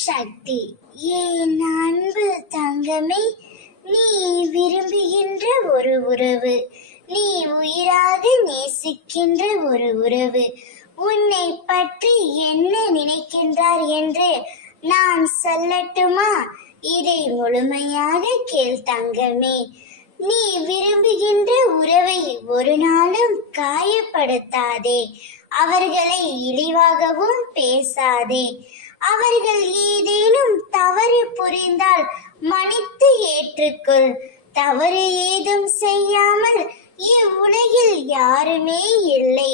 சக்தி. என் அன்பு தங்கமே, நீ விரும்புகின்ற ஒரு உறவு, நீ உயிராக நேசிக்கின்ற ஒரு உறவு உன்னை பற்றி என்ன நினைக்கின்றார் என்று நான் சொல்லட்டுமா? இதை முழுமையாக கேள் தங்கமே. நீ விரும்புகின்ற உறவை ஒரு நாளும் காயப்படுத்தாதே. அவர்களை இழிவாகவும் பேசாதே. அவர்கள் ஏதேனும் தவறு புரிந்தால் மன்னித்து ஏற்றுக்கொள். தவறு ஏதும் செய்யாமல் இவ்வுலகில் யாருமே இல்லை.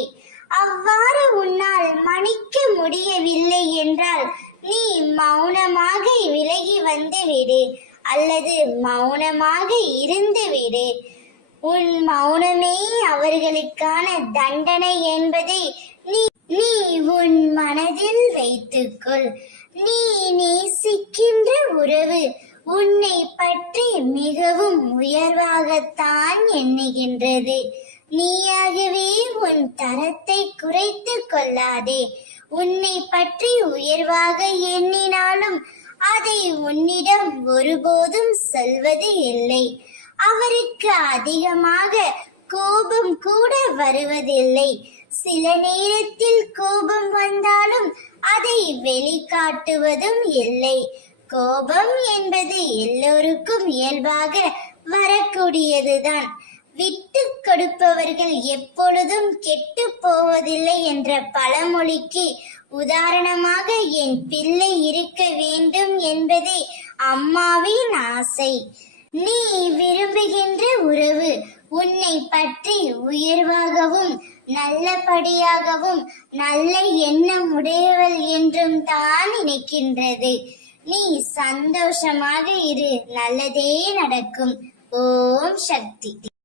அவ்வாறு உன்னால் மன்னிக்க முடியவில்லை என்றால் நீ மௌனமாக விலகி வந்து விடு, அல்லது மௌனமாக இருந்து விடு. உன் மௌனமே அவர்களுக்கான தண்டனை என்பதை நீ உன் மனதில் வைத்துக்கொள். நீ நேசிக்கின்ற உறவு உன்னை பற்றி மிகவும் உயர்வாகத்தான் எண்ணுகின்றது. நீயாகவே உன் தரத்தை குறைத்து கொள்ளாதே. உன்னை பற்றி உயர்வாக எண்ணினாலும் அதை உன்னிடம் ஒருபோதும் சொல்வது இல்லை. அவருக்கு அதிகமாக கோபம் கூட வருவதில்லை. சில நேரத்தில் கோபம் வந்தாலும் அதை வெளிக்காட்டுவதும் இல்லை. கோபம் என்பது எல்லோருக்கும் இயல்பாக வரக்கூடியதுதான். விட்டு கொடுப்பவர்கள் எப்பொழுதும் கெட்டு போவதில்லை என்ற பழமொழிக்கு உதாரணமாக என் பிள்ளை இருக்க வேண்டும் என்பதே அம்மாவின் ஆசை. நீ விரும்புகின்ற உறவு உன்னை பற்றி உயர்வாகவும் நல்லபடியாகவும் நல்ல எண்ணம் உடையவள் என்றும் தான் நினைக்கின்றது. நீ சந்தோஷமாக இரு, நல்லதே நடக்கும். ஓம் சக்தி.